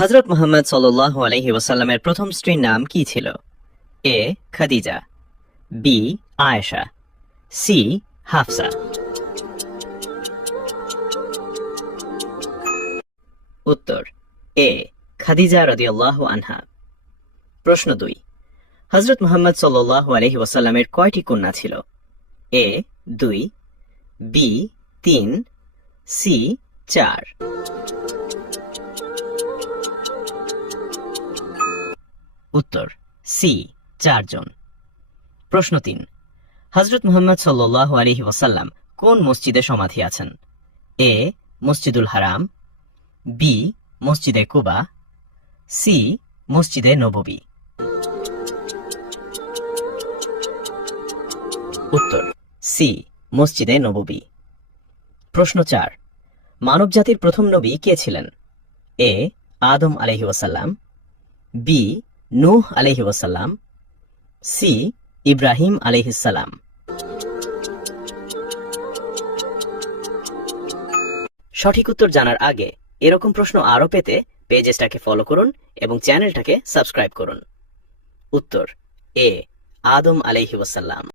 হযরত মুহাম্মদ সাল্লাল্লাহু আলাইহি ওয়াসাল্লামের প্রথম স্ত্রীর নাম কি ছিল? এ খাদিজা, বি আয়েশা, সি হাফসা। উত্তর এ খাদিজা রাদিয়াল্লাহু আনহা। প্রশ্ন 2, হযরত মুহাম্মদ সাল্লাল্লাহু আলাইহি ওয়াসাল্লামের কয়টি কন্যা ছিল? এ 2, বি 3, সি 4। উত্তর সি 4 জন। প্রশ্ন 3, হযরত মুহাম্মদ সাল্লাল্লাহু আলাইহি ওয়াসাল্লাম কোন মসজিদে সমাধি আছেন? এ মসজিদুল হারাম, বি মসজিদে কুবা, সি মসজিদে নববী। উত্তর সি মসজিদে নববী। প্রশ্ন 4, মানবজাতির প্রথম নবী কে ছিলেন? এ আদম আলাইহি ওয়াসাল্লাম, বি নূহ আলাইহি ওয়াসাল্লাম, সি ইব্রাহিম আলাইহিস সালাম। সঠিক উত্তর জানার আগে এরকম প্রশ্ন আরো পেতে পেজটাকে ফলো করুন এবং চ্যানেলটাকে সাবস্ক্রাইব করুন। উত্তর এ আদম আলাইহি ওয়াসাল্লাম।